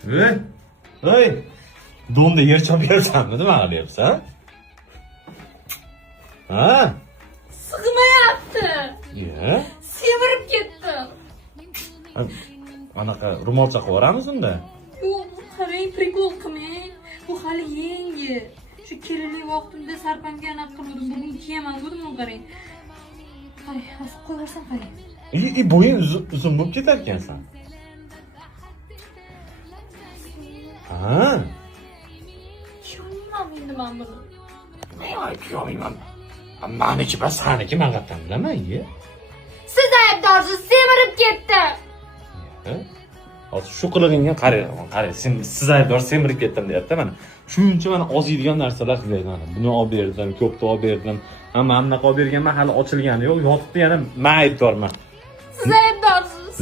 Hey, donda yer chopyapsanmi? Nima qilyapsan? Ha? Sig'mayapti. Ye. Semirib ketdim. Anaqa ro'molcha qilib yuboramiz unda. Yo'q, qarang, prikol qilmang. Bu hali yangi. Shu kelinlik vaqtimda sarpamga anaqa qildim. Bugun kiyaman dedim, qarang. Qarang, osib qo'yarsam qarang. Bo'ying uzun bo'lib ketar ekansan. Ha? Kiyolmayman endi men buni. Men kiyolmayman. Meniki bas, saniki men qatdan bilaman, ye. Siz aybdorsiz, semirib ketdim. Hozir shu qilig'ingga qarang, siz aybdor semirib ketdim deyapti mana. Shuncha mana oziydigan narsalar qilyapman. Buni olib berdim, ko'pni olib berdim. Hamma anaqa olib berganman, hali ochilgani yo'q. Yotibdi yana men aybdorman. Siz aybdorsiz.